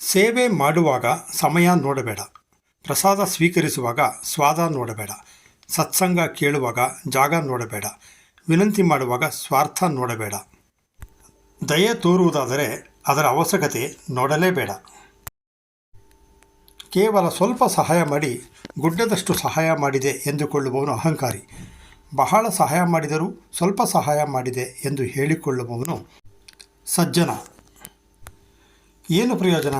ಸೇವೆ ಮಾಡುವಾಗ ಸಮಯ ನೋಡಬೇಡ. ಪ್ರಸಾದ ಸ್ವೀಕರಿಸುವಾಗ ಸ್ವಾದ ನೋಡಬೇಡ. ಸತ್ಸಂಗ ಕೇಳುವಾಗ ಜಾಗ ನೋಡಬೇಡ. ವಿನಂತಿ ಮಾಡುವಾಗ ಸ್ವಾರ್ಥ ನೋಡಬೇಡ. ದಯೆ ತೋರುವುದಾದರೆ ಅದರ ಅವಶ್ಯಕತೆ ನೋಡಲೇಬೇಡ. ಕೇವಲ ಸ್ವಲ್ಪ ಸಹಾಯ ಮಾಡಿ ಗುಡ್ಡದಷ್ಟು ಸಹಾಯ ಮಾಡಿದೆ ಎಂದುಕೊಳ್ಳುವವನು ಅಹಂಕಾರಿ. ಬಹಳ ಸಹಾಯ ಮಾಡಿದರೂ ಸ್ವಲ್ಪ ಸಹಾಯ ಮಾಡಿದೆ ಎಂದು ಹೇಳಿಕೊಳ್ಳುವವನು ಸಜ್ಜನ. ಏನು ಪ್ರಯೋಜನ?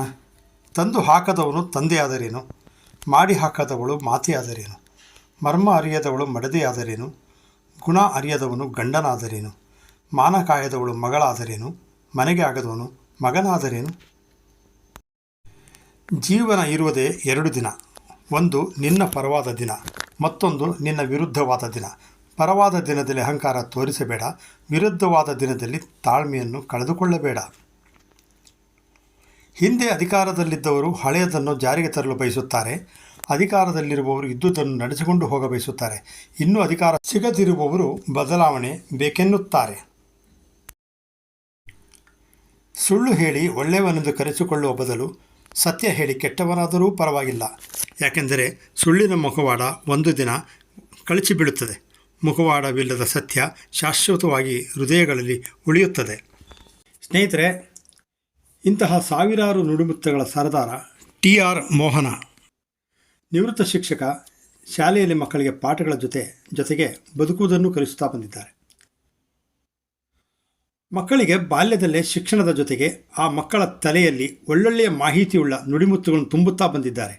ತಂದು ಹಾಕದವನು ತಂದೆಯಾದರೇನು? ಮಾಡಿ ಹಾಕದವಳು ಮಾತೆಯಾದರೇನು? ಮರ್ಮ ಅರಿಯದವಳು ಮಡದೆಯಾದರೇನು? ಗುಣ ಅರಿಯದವನು ಗಂಡನಾದರೇನು? ಮಾನ ಕಾಯದವಳು ಮಗಳಾದರೇನು? ಮನೆಗೆ ಆಗದವನು ಮಗನಾದರೇನು? ಜೀವನ ಇರುವುದೇ 2 ದಿನ. ಒಂದು ನಿನ್ನ ಪರವಾದ ದಿನ, ಮತ್ತೊಂದು ನಿನ್ನ ವಿರುದ್ಧವಾದ ದಿನ. ಪರವಾದ ದಿನದಲ್ಲಿ ಅಹಂಕಾರ ತೋರಿಸಬೇಡ. ವಿರುದ್ಧವಾದ ದಿನದಲ್ಲಿ ತಾಳ್ಮೆಯನ್ನು ಕಳೆದುಕೊಳ್ಳಬೇಡ. ಹಿಂದೆ ಅಧಿಕಾರದಲ್ಲಿದ್ದವರು ಹಳೆಯದನ್ನು ಜಾರಿಗೆ ತರಲು ಬಯಸುತ್ತಾರೆ. ಅಧಿಕಾರದಲ್ಲಿರುವವರು ಇದ್ದುದನ್ನು ನಡೆಸಿಕೊಂಡು ಹೋಗ ಬಯಸುತ್ತಾರೆ. ಇನ್ನೂ ಅಧಿಕಾರ ಸಿಗದಿರುವವರು ಬದಲಾವಣೆ ಬೇಕೆನ್ನುತ್ತಾರೆ. ಸುಳ್ಳು ಹೇಳಿ ಒಳ್ಳೆಯವನೆಂದು ಕರೆಸಿಕೊಳ್ಳುವ ಬದಲು ಸತ್ಯ ಹೇಳಿ ಕೆಟ್ಟವನಾದರೂ ಪರವಾಗಿಲ್ಲ. ಯಾಕೆಂದರೆ ಸುಳ್ಳಿನ ಮುಖವಾಡ ಒಂದು ದಿನ ಕಳಚಿಬೀಳುತ್ತದೆ. ಮುಖವಾಡವಿಲ್ಲದ ಸತ್ಯ ಶಾಶ್ವತವಾಗಿ ಹೃದಯಗಳಲ್ಲಿ ಉಳಿಯುತ್ತದೆ. ಸ್ನೇಹಿತರೆ, ಇಂತಹ ಸಾವಿರಾರು ನುಡಿಮುತ್ತಗಳ ಸರದಾರ TR ಮೋಹನ, ನಿವೃತ್ತ ಶಿಕ್ಷಕ, ಶಾಲೆಯಲ್ಲಿ ಮಕ್ಕಳಿಗೆ ಪಾಠಗಳ ಜೊತೆಗೆ ಬದುಕುವುದನ್ನು ಕಲಿಸುತ್ತಾ ಬಂದಿದ್ದಾರೆ. ಮಕ್ಕಳಿಗೆ ಬಾಲ್ಯದಲ್ಲೇ ಶಿಕ್ಷಣದ ಜೊತೆಗೆ ಆ ಮಕ್ಕಳ ತಲೆಯಲ್ಲಿ ಒಳ್ಳೊಳ್ಳೆಯ ಮಾಹಿತಿಯುಳ್ಳ ನುಡಿಮುತ್ತುಗಳನ್ನು ತುಂಬುತ್ತಾ ಬಂದಿದ್ದಾರೆ.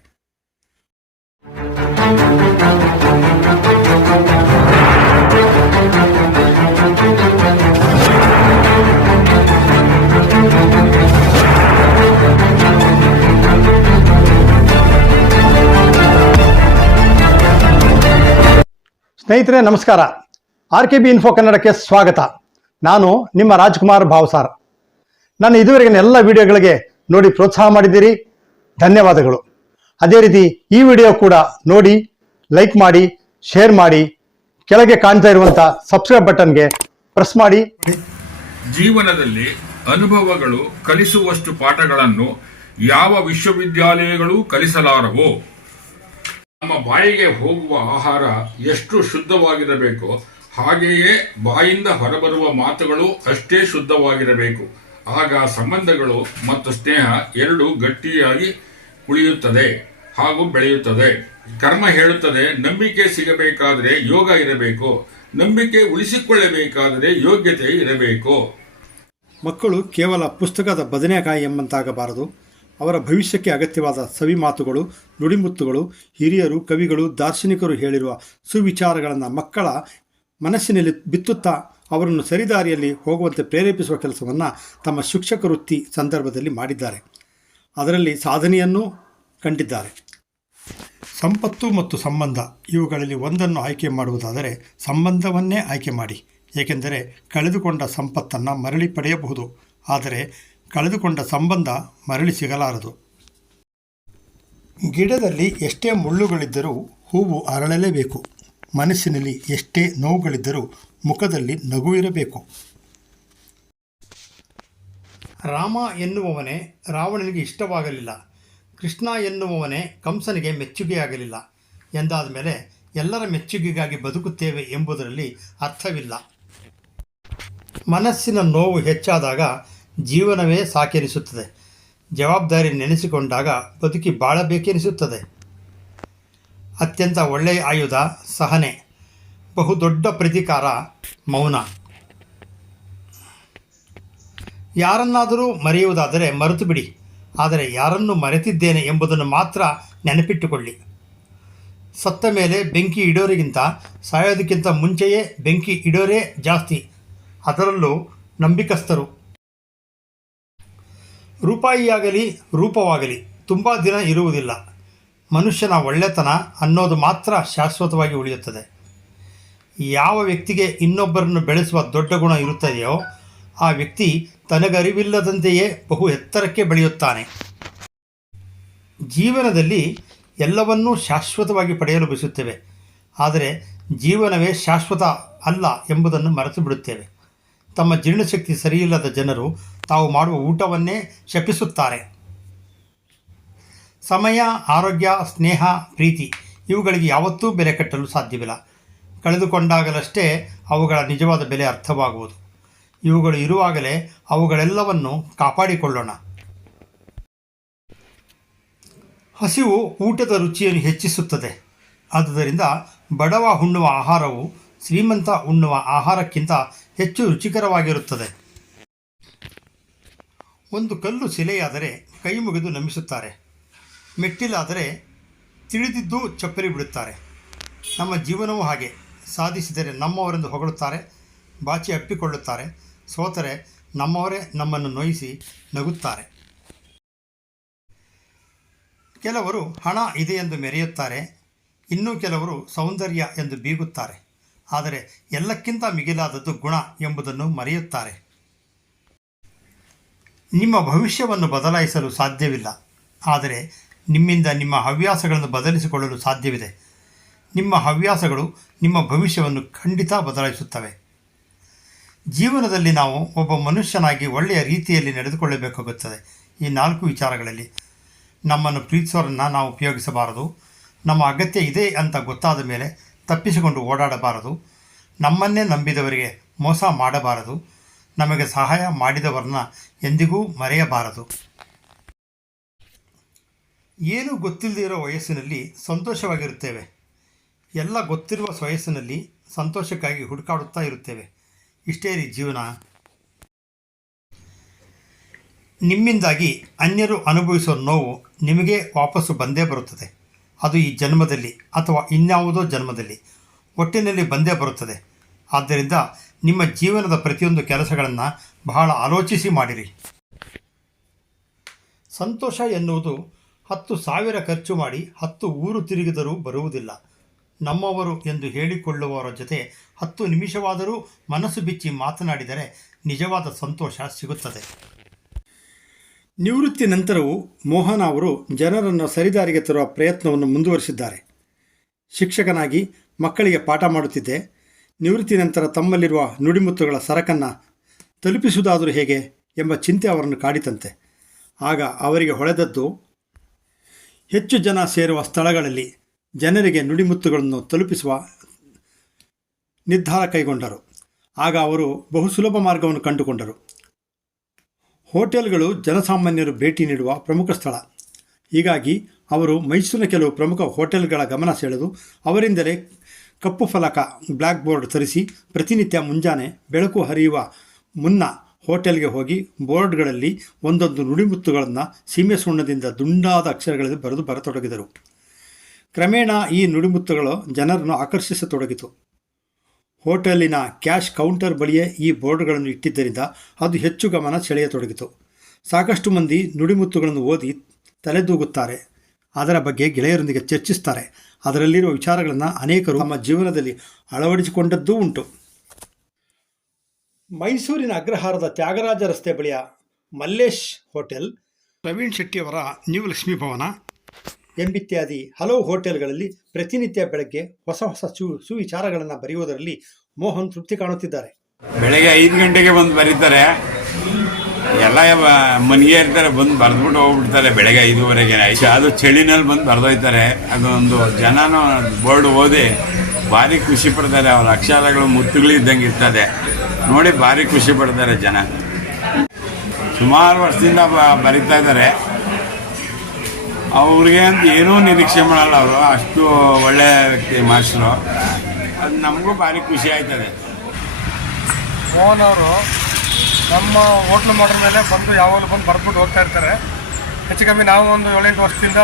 ಸ್ನೇಹಿತರೆ ನಮಸ್ಕಾರ. RKB ಇನ್ಫೋ ಕನ್ನಡಕ್ಕೆ ಸ್ವಾಗತ. ನಾನು ನಿಮ್ಮ ರಾಜ್ಕುಮಾರ್ ಭಾವಸಾರ್. ನಾನು ಇದುವರೆಗಿನ ಎಲ್ಲ ವಿಡಿಯೋಗಳಿಗೆ ನೋಡಿ ಪ್ರೋತ್ಸಾಹ ಮಾಡಿದ್ದೀರಿ, ಧನ್ಯವಾದಗಳು. ಅದೇ ರೀತಿ ಈ ವಿಡಿಯೋ ಕೂಡ ನೋಡಿ, ಲೈಕ್ ಮಾಡಿ, ಶೇರ್ ಮಾಡಿ, ಕೆಳಗೆ ಕಾಣ್ತಾ ಇರುವಂಥ ಸಬ್ಸ್ಕ್ರೈಬ್ ಬಟನ್ಗೆ ಪ್ರೆಸ್ ಮಾಡಿ. ಜೀವನದಲ್ಲಿ ಅನುಭವಗಳು ಕಲಿಸುವಷ್ಟು ಪಾಠಗಳನ್ನು ಯಾವ ವಿಶ್ವವಿದ್ಯಾಲಯಗಳು ಕಲಿಸಲಾರವೋ. ನಮ್ಮ ಬಾಯಿಗೆ ಹೋಗುವ ಆಹಾರ ಎಷ್ಟು ಶುದ್ಧವಾಗಿರಬೇಕೋ ಹಾಗೆಯೇ ಬಾಯಿಂದ ಹೊರಬರುವ ಮಾತುಗಳು ಅಷ್ಟೇ ಶುದ್ಧವಾಗಿರಬೇಕು. ಆಗ ಸಂಬಂಧಗಳು ಮತ್ತು ಸ್ನೇಹ ಎರಡೂ ಗಟ್ಟಿಯಾಗಿ ಉಳಿಯುತ್ತದೆ ಹಾಗೂ ಬೆಳೆಯುತ್ತದೆ. ಕರ್ಮ ಹೇಳುತ್ತದೆ, ನಂಬಿಕೆ ಸಿಗಬೇಕಾದರೆ ಯೋಗ ಇರಬೇಕು, ನಂಬಿಕೆ ಉಳಿಸಿಕೊಳ್ಳಬೇಕಾದರೆ ಯೋಗ್ಯತೆ ಇರಬೇಕು. ಮಕ್ಕಳು ಕೇವಲ ಪುಸ್ತಕದ ಬದನೆಕಾಯಿ ಎಂಬಂತಾಗಬಾರದು. ಅವರ ಭವಿಷ್ಯಕ್ಕೆ ಅಗತ್ಯವಾದ ಸವಿ ಮಾತುಗಳು, ನುಡಿಮುತ್ತುಗಳು, ಹಿರಿಯರು, ಕವಿಗಳು, ದಾರ್ಶನಿಕರು ಹೇಳಿರುವ ಸುವಿಚಾರಗಳನ್ನು ಮಕ್ಕಳ ಮನಸ್ಸಿನಲ್ಲಿ ಬಿತ್ತುತ್ತಾ ಅವರನ್ನು ಸರಿದಾರಿಯಲ್ಲಿ ಹೋಗುವಂತೆ ಪ್ರೇರೇಪಿಸುವ ಕೆಲಸವನ್ನು ತಮ್ಮ ಶಿಕ್ಷಕ ವೃತ್ತಿ ಸಂದರ್ಭದಲ್ಲಿ ಮಾಡಿದ್ದಾರೆ. ಅದರಲ್ಲಿ ಸಾಧನೆಯನ್ನೂ ಕಂಡಿದ್ದಾರೆ. ಸಂಪತ್ತು ಮತ್ತು ಸಂಬಂಧ ಇವುಗಳಲ್ಲಿ ಒಂದನ್ನು ಆಯ್ಕೆ ಮಾಡುವುದಾದರೆ ಸಂಬಂಧವನ್ನೇ ಆಯ್ಕೆ ಮಾಡಿ. ಏಕೆಂದರೆ ಕಳೆದುಕೊಂಡ ಸಂಪತ್ತನ್ನು ಮರಳಿ ಪಡೆಯಬಹುದು, ಆದರೆ ಕಳೆದುಕೊಂಡ ಸಂಬಂಧ ಮರಳಿ ಸಿಗಲಾರದು. ಗಿಡದಲ್ಲಿ ಎಷ್ಟೇ ಮುಳ್ಳುಗಳಿದ್ದರೂ ಹೂವು ಅರಳಲೇಬೇಕು. ಮನಸ್ಸಿನಲ್ಲಿ ಎಷ್ಟೇ ನೋವುಗಳಿದ್ದರೂ ಮುಖದಲ್ಲಿ ನಗು ಇರಬೇಕು. ರಾಮ ಎನ್ನುವವನೇ ರಾವಣನಿಗೆ ಇಷ್ಟವಾಗಲಿಲ್ಲ, ಕೃಷ್ಣ ಎನ್ನುವವನೇ ಕಂಸನಿಗೆ ಮೆಚ್ಚುಗೆಯಾಗಲಿಲ್ಲ ಎಂದಾದ ಮೇಲೆ ಎಲ್ಲರ ಮೆಚ್ಚುಗೆಗಾಗಿ ಬದುಕುತ್ತೇವೆ ಎಂಬುದರಲ್ಲಿ ಅರ್ಥವಿಲ್ಲ. ಮನಸ್ಸಿನ ನೋವು ಹೆಚ್ಚಾದಾಗ ಜೀವನವೇ ಸಾಕೆನಿಸುತ್ತದೆ. ಜವಾಬ್ದಾರಿ ನೆನೆಸಿಕೊಂಡಾಗ ಬದುಕಿ ಬಾಳಬೇಕೆನಿಸುತ್ತದೆ. ಅತ್ಯಂತ ಒಳ್ಳೆಯ ಆಯುಧ ಸಹನೆ, ಬಹುದೊಡ್ಡ ಪ್ರತಿಕಾರ ಮೌನ. ಯಾರನ್ನಾದರೂ ಮರೆಯುವುದಾದರೆ ಮರೆತು ಬಿಡಿ, ಆದರೆ ಯಾರನ್ನು ಮರೆತಿದ್ದೇನೆ ಎಂಬುದನ್ನು ಮಾತ್ರ ನೆನಪಿಟ್ಟುಕೊಳ್ಳಿ. ಸತ್ತ ಮೇಲೆ ಬೆಂಕಿ ಇಡೋರಿಗಿಂತ ಸಾಯೋದಕ್ಕಿಂತ ಮುಂಚೆಯೇ ಬೆಂಕಿ ಇಡೋರೇ ಜಾಸ್ತಿ, ಅದರಲ್ಲೂ ನಂಬಿಕಸ್ಥರು. ರೂಪಾಯಿಯಾಗಲಿ ರೂಪವಾಗಲಿ ತುಂಬ ದಿನ ಇರುವುದಿಲ್ಲ. ಮನುಷ್ಯನ ಒಳ್ಳೆತನ ಅನ್ನೋದು ಮಾತ್ರ ಶಾಶ್ವತವಾಗಿ ಉಳಿಯುತ್ತದೆ. ಯಾವ ವ್ಯಕ್ತಿಗೆ ಇನ್ನೊಬ್ಬರನ್ನು ಬೆಳೆಸುವ ದೊಡ್ಡ ಗುಣ ಇರುತ್ತದೆಯೋ ಆ ವ್ಯಕ್ತಿ ತನಗರಿವಿಲ್ಲದಂತೆಯೇ ಬಹು ಎತ್ತರಕ್ಕೆ ಬೆಳೆಯುತ್ತಾನೆ. ಜೀವನದಲ್ಲಿ ಎಲ್ಲವನ್ನೂ ಶಾಶ್ವತವಾಗಿ ಪಡೆಯಲು ಬಯಸುತ್ತೇವೆ, ಆದರೆ ಜೀವನವೇ ಶಾಶ್ವತ ಅಲ್ಲ ಎಂಬುದನ್ನು ಮರೆತು ಬಿಡುತ್ತೇವೆ. ತಮ್ಮ ಜೀರ್ಣಶಕ್ತಿ ಸರಿಯಿಲ್ಲದ ಜನರು ತಾವು ಮಾಡುವ ಊಟವನ್ನೇ ಶಪಿಸುತ್ತಾರೆ. ಸಮಯ, ಆರೋಗ್ಯ, ಸ್ನೇಹ, ಪ್ರೀತಿ ಇವುಗಳಿಗೆ ಯಾವತ್ತೂ ಬೆಲೆ ಕಟ್ಟಲು ಸಾಧ್ಯವಿಲ್ಲ. ಕಳೆದುಕೊಂಡಾಗಲಷ್ಟೇ ಅವುಗಳ ನಿಜವಾದ ಬೆಲೆ ಅರ್ಥವಾಗುವುದು. ಇವುಗಳು ಇರುವಾಗಲೇ ಅವುಗಳೆಲ್ಲವನ್ನು ಕಾಪಾಡಿಕೊಳ್ಳೋಣ. ಹಸಿವು ಊಟದ ರುಚಿಯನ್ನು ಹೆಚ್ಚಿಸುತ್ತದೆ. ಆದುದರಿಂದ ಬಡವ ಉಣ್ಣುವ ಆಹಾರವು ಶ್ರೀಮಂತ ಉಣ್ಣುವ ಆಹಾರಕ್ಕಿಂತ ಹೆಚ್ಚು ರುಚಿಕರವಾಗಿರುತ್ತದೆ. ಒಂದು ಕಲ್ಲು ಶಿಲೆಯಾದರೆ ಕೈ ಮುಗಿದು ನಮಿಸುತ್ತಾರೆ, ಮೆಟ್ಟಿಲಾದರೆ ತಿಳಿದಿದ್ದು ಚಪ್ಪಲಿ ಬಿಡುತ್ತಾರೆ. ನಮ್ಮ ಜೀವನವೂ ಹಾಗೆ. ಸಾಧಿಸಿದರೆ ನಮ್ಮವರೆಂದು ಹೊಗಳುತ್ತಾರೆ, ಬಾಚಿ ಅಪ್ಪಿಕೊಳ್ಳುತ್ತಾರೆ. ಸೋತರೆ ನಮ್ಮವರೇ ನಮ್ಮನ್ನು ನೋಯಿಸಿ ನಗುತ್ತಾರೆ. ಕೆಲವರು ಹಣ ಇದೆ ಎಂದು ಮೆರೆಯುತ್ತಾರೆ, ಇನ್ನೂ ಕೆಲವರು ಸೌಂದರ್ಯ ಎಂದು ಬೀಗುತ್ತಾರೆ. ಆದರೆ ಎಲ್ಲಕ್ಕಿಂತ ಮಿಗಿಲಾದದ್ದು ಗುಣ ಎಂಬುದನ್ನು ಮರೆಯುತ್ತಾರೆ. ನಿಮ್ಮ ಭವಿಷ್ಯವನ್ನು ಬದಲಾಯಿಸಲು ಸಾಧ್ಯವಿಲ್ಲ, ಆದರೆ ನಿಮ್ಮಿಂದ ನಿಮ್ಮ ಹವ್ಯಾಸಗಳನ್ನು ಬದಲಿಸಿಕೊಳ್ಳಲು ಸಾಧ್ಯವಿದೆ. ನಿಮ್ಮ ಹವ್ಯಾಸಗಳು ನಿಮ್ಮ ಭವಿಷ್ಯವನ್ನು ಖಂಡಿತ ಬದಲಾಯಿಸುತ್ತವೆ. ಜೀವನದಲ್ಲಿ ನಾವು ಒಬ್ಬ ಮನುಷ್ಯನಾಗಿ ಒಳ್ಳೆಯ ರೀತಿಯಲ್ಲಿ ನಡೆದುಕೊಳ್ಳಬೇಕಾಗುತ್ತದೆ. ಈ 4 ವಿಚಾರಗಳಲ್ಲಿ ನಮ್ಮನ್ನು ಪ್ರೀತಿಸೋರನ್ನು ನಾವು ಉಪಯೋಗಿಸಬಾರದು, ನಮ್ಮ ಅಗತ್ಯ ಇದೆ ಅಂತ ಗೊತ್ತಾದ ಮೇಲೆ ತಪ್ಪಿಸಿಕೊಂಡು ಓಡಾಡಬಾರದು, ನಮ್ಮನ್ನೇ ನಂಬಿದವರಿಗೆ ಮೋಸ ಮಾಡಬಾರದು, ನಮಗೆ ಸಹಾಯ ಮಾಡಿದವರನ್ನ ಎಂದಿಗೂ ಮರೆಯಬಾರದು. ಏನೂ ಗೊತ್ತಿಲ್ಲದಿರೋ ವಯಸ್ಸಿನಲ್ಲಿ ಸಂತೋಷವಾಗಿರುತ್ತೇವೆ. ಎಲ್ಲ ಗೊತ್ತಿರುವ ವಯಸ್ಸಿನಲ್ಲಿ ಸಂತೋಷಕ್ಕಾಗಿ ಹುಡುಕಾಡುತ್ತಾ ಇರುತ್ತೇವೆ. ಇಷ್ಟೇ ರೀ ಜೀವನ. ನಿಮ್ಮಿಂದಾಗಿ ಅನ್ಯರು ಅನುಭವಿಸುವ ನೋವು ನಿಮಗೆ ವಾಪಸ್ಸು ಬಂದೇ ಬರುತ್ತದೆ. ಅದು ಈ ಜನ್ಮದಲ್ಲಿ ಅಥವಾ ಇನ್ಯಾವುದೋ ಜನ್ಮದಲ್ಲಿ, ಒಟ್ಟಿನಲ್ಲಿ ಬಂದೇ ಬರುತ್ತದೆ. ಆದ್ದರಿಂದ ನಿಮ್ಮ ಜೀವನದ ಪ್ರತಿಯೊಂದು ಕೆಲಸಗಳನ್ನು ಬಹಳ ಆಲೋಚಿಸಿ ಮಾಡಿರಿ. ಸಂತೋಷ ಎನ್ನುವುದು 10,000 ಖರ್ಚು ಮಾಡಿ 10 ಊರು ತಿರುಗಿದರೂ ಬರುವುದಿಲ್ಲ. ನಮ್ಮವರು ಎಂದು ಹೇಳಿಕೊಳ್ಳುವವರ ಜೊತೆ 10 ನಿಮಿಷವಾದರೂ ಮನಸ್ಸು ಬಿಚ್ಚಿ ಮಾತನಾಡಿದರೆ ನಿಜವಾದ ಸಂತೋಷ ಸಿಗುತ್ತದೆ. ನಿವೃತ್ತಿ ನಂತರವೂ ಮೋಹನ ಅವರು ಜನರನ್ನು ಸರಿದಾರಿಗೆ ತರುವ ಪ್ರಯತ್ನವನ್ನು ಮುಂದುವರಿಸಿದ್ದಾರೆ. ಶಿಕ್ಷಕನಾಗಿ ಮಕ್ಕಳಿಗೆ ಪಾಠ ಮಾಡುತ್ತಿದ್ದೆ. ನಿವೃತ್ತಿ ನಂತರ ತಮ್ಮಲ್ಲಿರುವ ನುಡಿಮುತ್ತುಗಳ ಸರಕನ್ನು ತಲುಪಿಸುವುದಾದರೂ ಹೇಗೆ ಎಂಬ ಚಿಂತೆ ಅವರನ್ನು ಕಾಡಿತಂತೆ. ಆಗ ಅವರಿಗೆ ಹೊಳೆದದ್ದು, ಹೆಚ್ಚು ಜನ ಸೇರುವ ಸ್ಥಳಗಳಲ್ಲಿ ಜನರಿಗೆ ನುಡಿಮುತ್ತುಗಳನ್ನು ತಲುಪಿಸುವ ನಿರ್ಧಾರ ಕೈಗೊಂಡರು. ಆಗ ಅವರು ಬಹು ಸುಲಭ ಮಾರ್ಗವನ್ನು ಕಂಡುಕೊಂಡರು. ಹೋಟೆಲ್ಗಳು ಜನಸಾಮಾನ್ಯರು ಭೇಟಿ ನೀಡುವ ಪ್ರಮುಖ ಸ್ಥಳ. ಹೀಗಾಗಿ ಅವರು ಮೈಸೂರಿನ ಕೆಲವು ಪ್ರಮುಖ ಹೋಟೆಲ್ಗಳ ಗಮನ ಸೆಳೆದು ಅವರಿಂದಲೇ ಕಪ್ಪು ಫಲಕ ಬ್ಲ್ಯಾಕ್ ಬೋರ್ಡ್ ತರಿಸಿ ಪ್ರತಿನಿತ್ಯ ಮುಂಜಾನೆ ಬೆಳಕು ಹರಿಯುವ ಮುನ್ನ ಹೋಟೆಲ್ಗೆ ಹೋಗಿ ಬೋರ್ಡ್ಗಳಲ್ಲಿ ಒಂದೊಂದು ನುಡಿಮುತ್ತುಗಳನ್ನು ಸೀಮೆ ಸುಣ್ಣದಿಂದ ದುಂಡಾದ ಅಕ್ಷರಗಳಲ್ಲಿ ಬರೆದು ಬರತೊಡಗಿದರು. ಕ್ರಮೇಣ ಈ ನುಡಿಮುತ್ತುಗಳು ಜನರನ್ನು ಆಕರ್ಷಿಸತೊಡಗಿತು. ಹೋಟೆಲಿನ ಕ್ಯಾಶ್ ಕೌಂಟರ್ ಬಳಿಯೇ ಈ ಬೋರ್ಡ್ಗಳನ್ನು ಇಟ್ಟಿದ್ದರಿಂದ ಅದು ಹೆಚ್ಚು ಗಮನ ಸೆಳೆಯತೊಡಗಿತು. ಸಾಕಷ್ಟು ಮಂದಿ ನುಡಿಮುತ್ತುಗಳನ್ನು ಓದಿ ತಲೆದೂಗುತ್ತಾರೆ. ಅದರ ಬಗ್ಗೆ ಗೆಳೆಯರೊಂದಿಗೆ ಚರ್ಚಿಸ್ತಾರೆ. ಅದರಲ್ಲಿರುವ ವಿಚಾರಗಳನ್ನು ಅನೇಕರು ತಮ್ಮ ಜೀವನದಲ್ಲಿ ಅಳವಡಿಸಿಕೊಂಡದ್ದೂ ಉಂಟು. ಮೈಸೂರಿನ ಅಗ್ರಹಾರದ ತ್ಯಾಗರಾಜ ರಸ್ತೆ ಬಳಿಯ ಮಲ್ಲೇಶ್ ಹೋಟೆಲ್, ಪ್ರವೀಣ್ ಶೆಟ್ಟಿಯವರ ನ್ಯೂ ಲಕ್ಷ್ಮೀ ಭವನ ಎಂಬಿತ್ಯಾದಿ ಹಲವು ಹೋಟೆಲ್ಗಳಲ್ಲಿ ಪ್ರತಿನಿತ್ಯ ಬೆಳಗ್ಗೆ ಹೊಸ ಹೊಸ ಸುವಿಚಾರಗಳನ್ನು ಬರೆಯುವುದರಲ್ಲಿ ಮೋಹನ್ ತೃಪ್ತಿ ಕಾಣುತ್ತಿದ್ದಾರೆ. ಬೆಳಗ್ಗೆ 5 ಗಂಟೆಗೆ ಬಂದು ಬರೀತಾರೆ. ಎಲ್ಲ ಮನೆಗೆ ಇರ್ತಾರೆ, ಬಂದು ಬರೆದ್ಬಿಟ್ಟು ಹೋಗ್ಬಿಡ್ತಾರೆ. ಬೆಳಗ್ಗೆ 5:30ಗೆ ಅದು ಚಳಿನಲ್ಲಿ ಬಂದು ಬರೆದೋಯ್ತಾರೆ. ಅದೊಂದು ಜನನೂ ಬೋರ್ಡ್ ಓದಿ ಭಾರಿ ಖುಷಿ ಪಡ್ತಾರೆ. ಅವ್ರ ಅಕ್ಷರಗಳು ಮುತ್ತುಗಳಿದ್ದಂಗೆ ಇರ್ತದೆ ನೋಡಿ, ಭಾರಿ ಖುಷಿ ಪಡ್ತಾರೆ ಜನ. ಸುಮಾರು ವರ್ಷದಿಂದ ಬರೀತಾ ಇದ್ದಾರೆ. ಅವ್ರಿಗೆ ಅಂತ ಏನೂ ನಿರೀಕ್ಷೆ ಮಾಡಲ್ಲ ಅವರು, ಅಷ್ಟು ಒಳ್ಳೆ ವ್ಯಕ್ತಿ ಮಾಸ್ಟ್ರು. ಅದು ನಮಗೂ ಭಾರಿ ಖುಷಿ ಆಯ್ತದೆ. ಮೋಹನ್ ಅವರು ನಮ್ಮ ಹೋಟ್ಲು ಮಾಡೋದ್ರ ಮೇಲೆ ಬಂದು ಯಾವಾಗಲೂ ಬಂದು ಬರ್ಬಿಟ್ಟು ಹೋಗ್ತಾ ಇರ್ತಾರೆ. ಹೆಚ್ಚು ಕಮ್ಮಿ ನಾವು ಒಂದು 7-8 ವರ್ಷದಿಂದ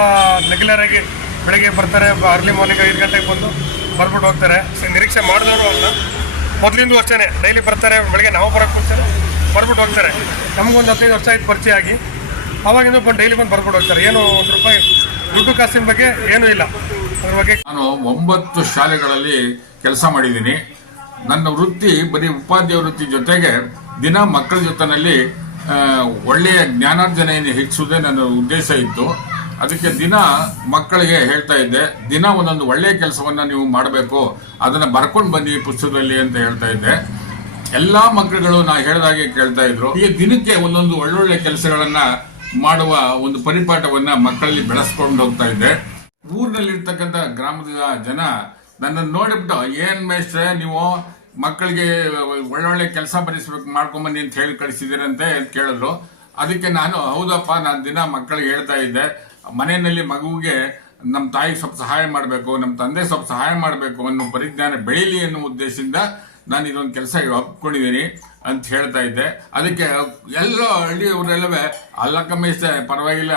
ರೆಗ್ಯುಲರಾಗಿ ಬೆಳಗ್ಗೆ ಬರ್ತಾರೆ. ಅರ್ಲಿ ಮಾರ್ನಿಂಗ್ 5 ಗಂಟೆಗೆ ಬಂದು ಬರ್ಬಿಟ್ಟು ಹೋಗ್ತಾರೆ. ನಿರೀಕ್ಷೆ ಮಾಡಿದವರು ಅವ್ರನ್ನ ಮೊದಲಿಂದ ಅಷ್ಟೇ ಡೈಲಿ ಬರ್ತಾರೆ. ಬೆಳಗ್ಗೆ ನಾವು ಬರೋಕ್ಕೆ ಮುಂಚೆ ಬರ್ಬಿಟ್ಟು ಹೋಗ್ತಾರೆ. ನಮಗೊಂದು 15 ವರ್ಷ ಆಯ್ತು ಪರಿಚಯ ಆಗಿ. ಅವಾಗಿಂದ ಬಂದು ಡೈಲಿ ಬಂದು ಬರ್ಬಿಟ್ಟು ಹೋಗ್ತಾರೆ. ಏನು ₹1 ದುಡ್ಡು ಕಾಸಿನ ಬಗ್ಗೆ ಏನೂ ಇಲ್ಲ ಅದ್ರ ಬಗ್ಗೆ. ನಾನು 9 ಶಾಲೆಗಳಲ್ಲಿ ಕೆಲಸ ಮಾಡಿದ್ದೀನಿ. ನನ್ನ ವೃತ್ತಿ ಬರೀ ಉಪಾಧ್ಯಾಯ ವೃತ್ತಿ ಜೊತೆಗೆ ದಿನ ಮಕ್ಕಳ ಜೊತೆಯಲ್ಲಿ ಒಳ್ಳೆಯ ಜ್ಞಾನಾರ್ಜನೆಯನ್ನು ಹೆಚ್ಚಿಸುವುದೇ ನನ್ನ ಉದ್ದೇಶ ಇತ್ತು. ಅದಕ್ಕೆ ದಿನ ಮಕ್ಕಳಿಗೆ ಹೇಳ್ತಾ ಇದ್ದೆ, ದಿನ ಒಂದೊಂದು ಒಳ್ಳೆಯ ಕೆಲಸವನ್ನು ನೀವು ಮಾಡಬೇಕು, ಅದನ್ನು ಬರ್ಕೊಂಡು ಬನ್ನಿ ಪುಸ್ತಕದಲ್ಲಿ ಅಂತ ಹೇಳ್ತಾ ಇದ್ದೆ. ಎಲ್ಲ ಮಕ್ಕಳುಗಳು ನಾ ಹೇಳಿದಾಗೆ ಕೇಳ್ತಾ ಇದ್ರು. ಈ ದಿನಕ್ಕೆ ಒಂದೊಂದು ಒಳ್ಳೊಳ್ಳೆ ಕೆಲಸಗಳನ್ನು ಮಾಡುವ ಒಂದು ಪರಿಪಾಠವನ್ನ ಮಕ್ಕಳಲ್ಲಿ ಬೆಳೆಸ್ಕೊಂಡು ಹೋಗ್ತಾ ಇದ್ದೆ. ಊರಿನಲ್ಲಿರ್ತಕ್ಕಂಥ ಗ್ರಾಮದ ಜನ ನನ್ನನ್ನು ನೋಡಿಬಿಟ್ಟು ಏನ್ ಮೇಷ್ಟ್ರೆ ನೀವು ಮಕ್ಕಳಿಗೆ ಒಳ್ಳೊಳ್ಳೆ ಕೆಲಸ ಬರೆಸ್ಬೇಕು ಮಾಡ್ಕೊಂಬನ್ನಿ ಅಂತ ಹೇಳಿ ಕಳಿಸಿದಿರಂತೆ ಅಂತ ಕೇಳಿದ್ರು. ಅದಕ್ಕೆ ನಾನು ಹೌದಪ್ಪ, ನಾನು ದಿನ ಮಕ್ಕಳಿಗೆ ಹೇಳ್ತಾ ಇದ್ದೆ, ಮನೆಯಲ್ಲಿ ಮಗುವಿಗೆ ನಮ್ಮ ತಾಯಿಗೆ ಸ್ವಲ್ಪ ಸಹಾಯ ಮಾಡಬೇಕು, ನಮ್ಮ ತಂದೆ ಸ್ವಲ್ಪ ಸಹಾಯ ಮಾಡಬೇಕು ಅನ್ನೋ ಪರಿಜ್ಞಾನ ಬೆಳೀಲಿ ಅನ್ನೋ ಉದ್ದೇಶದಿಂದ ನಾನು ಇದೊಂದು ಕೆಲಸ ಒಪ್ಕೊಂಡಿದ್ದೀನಿ ಅಂತ ಹೇಳ್ತಾ ಇದ್ದೆ. ಅದಕ್ಕೆ ಎಲ್ಲ ಹಳ್ಳಿಯವರೆಲ್ಲವೇ ಅಲ್ಲಕ್ಕ ಮೇಷ್ಟ್ರೆ ಪರವಾಗಿಲ್ಲ,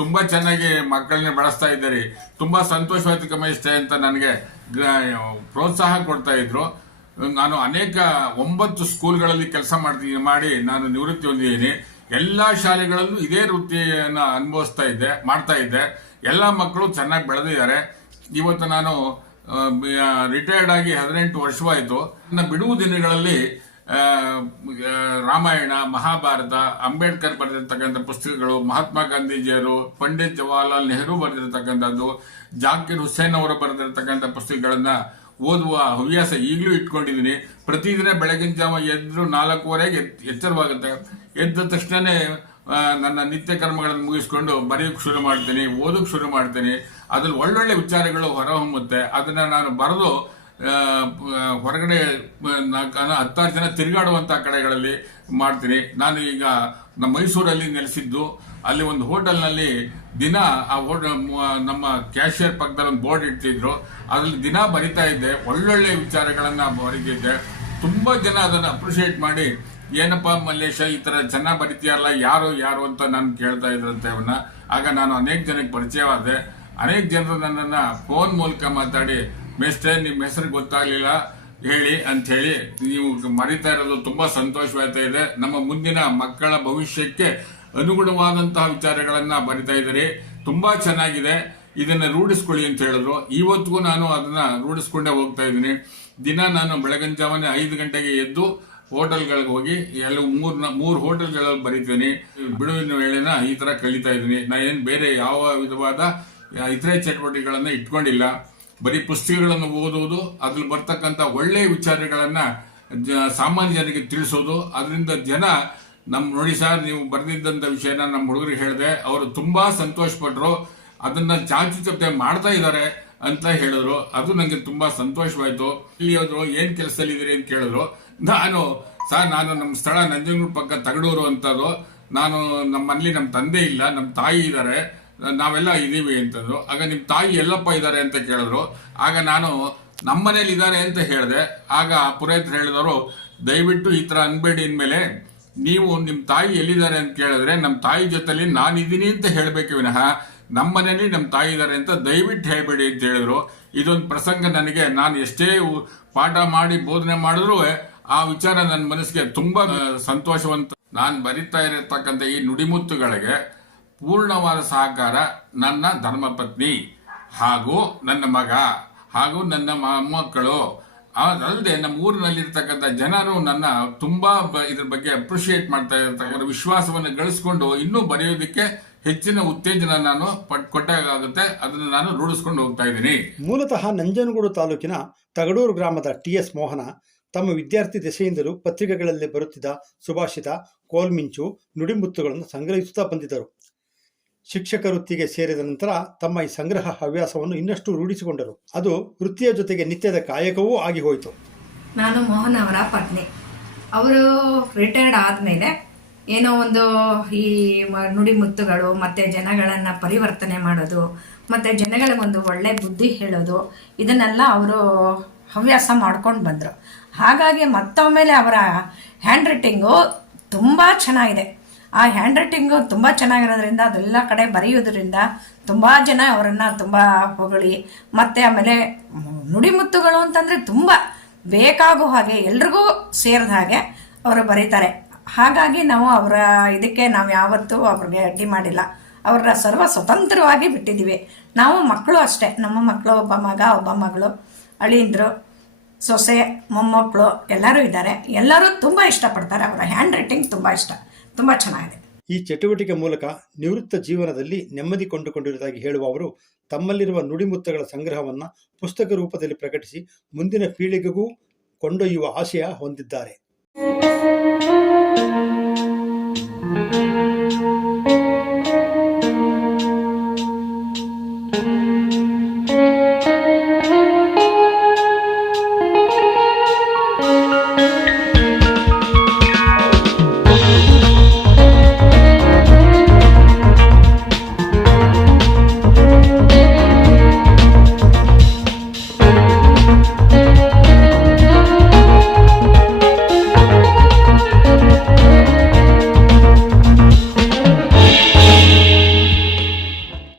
ತುಂಬಾ ಚೆನ್ನಾಗಿ ಮಕ್ಕಳನ್ನ ಬೆಳೆಸ್ತಾ ಇದ್ದೀರಿ, ತುಂಬಾ ಸಂತೋಷವಾಯ್ತು ಕಮೇಷ್ಟ್ರೆ ಅಂತ ನನಗೆ ಪ್ರೋತ್ಸಾಹ ಕೊಡ್ತಾ ಇದ್ರು. ನಾನು ಅನೇಕ 9 ಸ್ಕೂಲ್ಗಳಲ್ಲಿ ಕೆಲಸ ಮಾಡಿ ನಾನು ನಿವೃತ್ತಿ ಹೊಂದಿದ್ದೀನಿ. ಎಲ್ಲಾ ಶಾಲೆಗಳಲ್ಲೂ ಇದೇ ವೃತ್ತಿಯನ್ನು ಮಾಡ್ತಾ ಇದ್ದೆ. ಎಲ್ಲ ಮಕ್ಕಳು ಚೆನ್ನಾಗಿ ಬೆಳೆದಿದ್ದಾರೆ. ಇವತ್ತು ನಾನು ರಿಟೈರ್ಡ್ ಆಗಿ 18 ವರ್ಷವಾಯಿತು. ನನ್ನ ಬಿಡುವು ದಿನಗಳಲ್ಲಿ ರಾಮಾಯಣ, ಮಹಾಭಾರತ, ಅಂಬೇಡ್ಕರ್ ಬರೆದಿರ್ತಕ್ಕಂಥ ಪುಸ್ತಕಗಳು, ಮಹಾತ್ಮ ಗಾಂಧೀಜಿಯರು, ಪಂಡಿತ್ ಜವಾಹರ್ಲಾಲ್ ನೆಹರು ಬರೆದಿರ್ತಕ್ಕಂಥದ್ದು, ಜಾಕಿರ್ ಹುಸೇನ್ ಅವರು ಬರೆದಿರ್ತಕ್ಕಂಥ ಪುಸ್ತಕಗಳನ್ನ ಓದುವ ಹವ್ಯಾಸ ಈಗಲೂ ಇಟ್ಕೊಂಡಿದ್ದೀನಿ. ಪ್ರತಿದಿನ ಬೆಳಗಿನ ಜಾವ ಎದ್ದು 4:15 ಎಚ್ಚರವಾಗುತ್ತೆ. ಎದ್ದ ತಕ್ಷಣನೇ ನನ್ನ ನಿತ್ಯ ಕರ್ಮಗಳನ್ನು ಮುಗಿಸ್ಕೊಂಡು ಬರೆಯೋಕೆ ಶುರು ಮಾಡ್ತೀನಿ, ಓದೋಕೆ ಶುರು ಮಾಡ್ತೀನಿ. ಅದ್ರಲ್ಲಿ ಒಳ್ಳೊಳ್ಳೆ ವಿಚಾರಗಳು ಹೊರಹೊಮ್ಮುತ್ತೆ. ಅದನ್ನ ನಾನು ಬರೆದು ಹೊರಗಡೆ 10 ಜನ ತಿರುಗಾಡುವಂತಹ ಕಡೆಗಳಲ್ಲಿ ಮಾಡ್ತೀನಿ. ನಾನು ಈಗ ನಮ್ಮ ಮೈಸೂರಲ್ಲಿ ನೆಲೆಸಿದ್ದು. ಅಲ್ಲಿ ಒಂದು ಹೋಟೆಲ್ನಲ್ಲಿ ದಿನ ಆ ನಮ್ಮ ಕ್ಯಾಶಿಯರ್ ಪಕ್ಕದಲ್ಲಿ ಒಂದು ಬೋರ್ಡ್ ಇಡ್ತಿದ್ರು. ಅದ್ರಲ್ಲಿ ದಿನ ಬರಿತಾ ಇದ್ದೆ, ಒಳ್ಳೊಳ್ಳೆ ವಿಚಾರಗಳನ್ನ ಬರೀತಿದ್ದೆ. ತುಂಬಾ ಜನ ಅದನ್ನು ಅಪ್ರಿಶಿಯೇಟ್ ಮಾಡಿ, ಏನಪ್ಪ ಮಲ್ಲೇಶ ಈ ತರ ಚೆನ್ನಾಗಿ ಬರಿತೀಯಲ್ಲ, ಯಾರು ಅಂತ ನಾನು ಕೇಳ್ತಾ ಇದ್ರಂತೆ ಅವನ್ನ. ಆಗ ನಾನು ಅನೇಕ ಜನಕ್ಕೆ ಪರಿಚಯವಾದೆ. ಅನೇಕ ಜನರು ನನ್ನನ್ನ ಫೋನ್ ಮೂಲಕ ಮಾತಾಡಿ, ಮೇಷ್ಟ್ರೆ ನಿಮ್ಮ ಹೆಸರು ಗೊತ್ತಾಗ್ಲಿಲ್ಲ ಹೇಳಿ ಅಂತ ಹೇಳಿ ನೀವು ಮರಿತಾ ಇರೋದು ತುಂಬಾ ಸಂತೋಷವಾಗ್ತಾ ಇದೆ. ನಮ್ಮ ಮುಂದಿನ ಮಕ್ಕಳ ಭವಿಷ್ಯಕ್ಕೆ ಅನುಗುಣವಾದಂತಹ ವಿಚಾರಗಳನ್ನ ಬರಿತಾ ಇದ್ದಾರೆ, ತುಂಬಾ ಚೆನ್ನಾಗಿದೆ, ಇದನ್ನ ರೂಢಿಸ್ಕೊಳ್ಳಿ ಅಂತ ಹೇಳಿದ್ರು. ಇವತ್ತಿಗೂ ನಾನು ಅದನ್ನ ರೂಢಿಸ್ಕೊಂಡೇ ಹೋಗ್ತಾ ಇದ್ದೀನಿ. ದಿನ ನಾನು ಬೆಳಗಿನ ಜಾವನೆ 5 ಗಂಟೆಗೆ ಎದ್ದು ಹೋಟೆಲ್ಗಳಿಗೆ ಹೋಗಿ ಮೂರು ಹೋಟೆಲ್ಗಳಲ್ಲಿ ಬರೀತೀನಿ. ಬಿಡುವಿನ ವೇಳೆನ ಈ ತರ ಕಳೀತಾ ಇದ್ದೀನಿ. ನಾ ಏನ್ ಬೇರೆ ಯಾವ ವಿಧವಾದ ಇತರೆ ಚಟುವಟಿಕೆಗಳನ್ನ ಇಟ್ಕೊಂಡಿಲ್ಲ. ಬರೀ ಪುಸ್ತಕಗಳನ್ನು ಓದುವುದು, ಅದ್ರಲ್ಲಿ ಬರ್ತಕ್ಕಂಥ ಒಳ್ಳೆಯ ವಿಚಾರಗಳನ್ನ ಸಾಮಾನ್ಯ ಜನರಿಗೆ ತಿಳಿಸೋದು. ಅದರಿಂದ ಜನ ನೋಡಿ ಸರ್ ನೀವು ಬರೆದಿದ್ದಂಥ ವಿಷಯನ ನಮ್ಮ ಹುಡುಗರಿಗೆ ಹೇಳಿದೆ, ಅವರು ತುಂಬಾ ಸಂತೋಷ ಪಟ್ರು, ಅದನ್ನ ಚಾಚು ಚಪ್ತೆ ಮಾಡ್ತಾ ಇದ್ದಾರೆ ಅಂತ ಹೇಳಿದ್ರು. ಅದು ನನಗೆ ತುಂಬಾ ಸಂತೋಷವಾಯ್ತು. ಇಲ್ಲಿ ಹೋದ್ರು ಏನ್ ಕೆಲಸದಲ್ಲಿ ಇದೀರಿ ಅಂತ ಕೇಳಿದ್ರು. ನಾನು ನಮ್ಮ ಸ್ಥಳ ನಂಜನಗೂಡು ಪಕ್ಕ ತಗಡೂರು ಅಂತದ್ದು. ನಾನು ನಮ್ಮಲ್ಲಿ ನಮ್ಮ ತಂದೆ ಇಲ್ಲ, ನಮ್ಮ ತಾಯಿ ಇದ್ದಾರೆ, ನಾವೆಲ್ಲ ಇದೀವಿ ಅಂತಂದ್ರು. ಆಗ ನಿಮ್ಮ ತಾಯಿ ಎಲ್ಲಪ್ಪ ಇದ್ದಾರೆ ಅಂತ ಕೇಳಿದ್ರು. ಆಗ ನಾನು ನಮ್ಮನೇಲಿ ಇದ್ದಾರೆ ಅಂತ ಹೇಳಿದೆ. ಆಗ ಪುರೋಹಿತರು ಹೇಳಿದವರು, ದಯವಿಟ್ಟು ಈ ತರ ಅನ್ಬೇಡಿ, ಇನ್ಮೇಲೆ ನೀವು ನಿಮ್ಮ ತಾಯಿ ಎಲ್ಲಿದ್ದಾರೆ ಅಂತ ಕೇಳಿದ್ರೆ ನಮ್ಮ ತಾಯಿ ಜೊತೆಲಿ ನಾನಿದ್ದೀನಿ ಅಂತ ಹೇಳಬೇಕು ವಿನಃ ನಮ್ಮ ಮನೇಲಿ ನಮ್ಮ ತಾಯಿ ಇದ್ದಾರೆ ಅಂತ ದಯವಿಟ್ಟು ಹೇಳಬೇಡಿ ಅಂತ ಹೇಳಿದ್ರು. ಇದೊಂದು ಪ್ರಸಂಗ ನನಗೆ, ನಾನು ಎಷ್ಟೇ ಪಾಠ ಮಾಡಿ ಬೋಧನೆ ಮಾಡಿದ್ರು ಆ ವಿಚಾರ ನನ್ನ ಮನಸ್ಸಿಗೆ ತುಂಬಾ ಸಂತೋಷವಂತ. ನಾನು ಬರಿತಾ ಇರತಕ್ಕಂಥ ಈ ನುಡಿಮುತ್ತುಗಳಿಗೆ ಪೂರ್ಣವಾದ ಸಹಕಾರ ನನ್ನ ಧರ್ಮಪತ್ನಿ ಹಾಗೂ ನನ್ನ ಮಗ ಹಾಗೂ ನನ್ನ ಮೊಮ್ಮಕ್ಕಳು, ಅದಲ್ಲದೆ ನಮ್ಮ ಊರಿನಲ್ಲಿರ್ತಕ್ಕಂಥ ಜನರು ನನ್ನ ತುಂಬಾ ಇದ್ರ ಬಗ್ಗೆ ಅಪ್ರಿಶಿಯೇಟ್ ಮಾಡ್ತಾ ಇರತಕ್ಕಂಥ ವಿಶ್ವಾಸವನ್ನು ಗಳಿಸ್ಕೊಂಡು ಇನ್ನೂ ಬರೆಯೋದಕ್ಕೆ ಹೆಚ್ಚಿನ ಉತ್ತೇಜನ ನಾನು ಕೊಟ್ಟಾಗುತ್ತೆ. ಅದನ್ನು ನಾನು ರೂಢಿಸ್ಕೊಂಡು ಹೋಗ್ತಾ ಇದ್ದೀನಿ. ಮೂಲತಃ ನಂಜನಗೂಡು ತಾಲೂಕಿನ ತಗಡೂರು ಗ್ರಾಮದ TS ಮೋಹನ ತಮ್ಮ ವಿದ್ಯಾರ್ಥಿ ದಶೆಯಿಂದಲೂ ಪತ್ರಿಕೆಗಳಲ್ಲಿ ಬರುತ್ತಿದ್ದ ಸುಭಾಷಿತ, ಕೋಲ್ಮಿಂಚು, ನುಡಿಮುತ್ತುಗಳನ್ನು ಸಂಗ್ರಹಿಸುತ್ತಾ ಬಂದಿದ್ದರು. ಶಿಕ್ಷಕ ವೃತ್ತಿಗೆ ಸೇರಿದ ನಂತರ ತಮ್ಮ ಈ ಸಂಗ್ರಹ ಹವ್ಯಾಸವನ್ನು ಇನ್ನಷ್ಟು ರೂಢಿಸಿಕೊಂಡರು. ಅದು ವೃತ್ತಿಯ ಜೊತೆಗೆ ನಿತ್ಯದ ಕಾಯಕವೂ ಆಗಿ ಹೋಯಿತು. ನಾನು ಮೋಹನ್ ಅವರ ಪತ್ನಿ. ಅವರು ರಿಟೈರ್ಡ್ ಆದಮೇಲೆ ಏನೋ ಒಂದು ಈ ನುಡಿಮುತ್ತುಗಳು ಮತ್ತು ಜನಗಳನ್ನು ಪರಿವರ್ತನೆ ಮಾಡೋದು ಮತ್ತು ಜನಗಳಿಗೊಂದು ಒಳ್ಳೆ ಬುದ್ಧಿ ಹೇಳೋದು, ಇದನ್ನೆಲ್ಲ ಅವರು ಹವ್ಯಾಸ ಮಾಡ್ಕೊಂಡು ಬಂದರು. ಹಾಗಾಗಿ ಮತ್ತೊಮ್ಮೆಲೆ ಅವರ ಹ್ಯಾಂಡ್ ರೈಟಿಂಗು ತುಂಬ ಚೆನ್ನಾಗಿದೆ. ಆ ಹ್ಯಾಂಡ್ ರೈಟಿಂಗು ತುಂಬ ಚೆನ್ನಾಗಿರೋದ್ರಿಂದ ಅದೆಲ್ಲ ಕಡೆ ಬರೆಯೋದ್ರಿಂದ ತುಂಬ ಜನ ಅವರನ್ನು ತುಂಬ ಹೊಗಳಿ, ಮತ್ತು ಆಮೇಲೆ ನುಡಿಮುತ್ತುಗಳು ಅಂತಂದರೆ ತುಂಬ ಬೇಕಾಗೋ ಹಾಗೆ ಎಲ್ರಿಗೂ ಸೇರಿದ ಹಾಗೆ ಅವರು ಬರೀತಾರೆ. ಹಾಗಾಗಿ ನಾವು ಅವರ ಇದಕ್ಕೆ ನಾವು ಯಾವತ್ತೂ ಅವ್ರಿಗೆ ಅಡ್ಡಿ ಮಾಡಿಲ್ಲ. ಅವ್ರನ್ನ ಸರ್ವ ಸ್ವತಂತ್ರವಾಗಿ ಬಿಟ್ಟಿದ್ದೀವಿ. ನಾವು ಮಕ್ಕಳು ಅಷ್ಟೇ, ನಮ್ಮ ಮಕ್ಕಳು, ಒಬ್ಬ ಮಗ, ಒಬ್ಬ ಮಗಳು, ಅಳಿಂದ್ರು, ಸೊಸೆ, ಮೊಮ್ಮಕ್ಕಳು ಎಲ್ಲರೂ ಇದ್ದಾರೆ. ಎಲ್ಲರೂ ತುಂಬ ಇಷ್ಟಪಡ್ತಾರೆ. ಅವರ ಹ್ಯಾಂಡ್ ರೈಟಿಂಗ್ ತುಂಬ ಇಷ್ಟ, ತುಂಬ ಚೆನ್ನಾಗಿದೆ. ಈ ಚಟುವಟಿಕೆ ಮೂಲಕ ನಿವೃತ್ತ ಜೀವನದಲ್ಲಿ ನೆಮ್ಮದಿ ಕೊಂಡುಕೊಂಡಿರುವುದಾಗಿ ಹೇಳುವ ಅವರು ತಮ್ಮಲ್ಲಿರುವ ನುಡಿಮುತ್ತಗಳ ಸಂಗ್ರಹವನ್ನು ಪುಸ್ತಕ ರೂಪದಲ್ಲಿ ಪ್ರಕಟಿಸಿ ಮುಂದಿನ ಪೀಳಿಗೆಗೂ ಕೊಂಡೊಯ್ಯುವ ಆಶಯ ಹೊಂದಿದ್ದಾರೆ.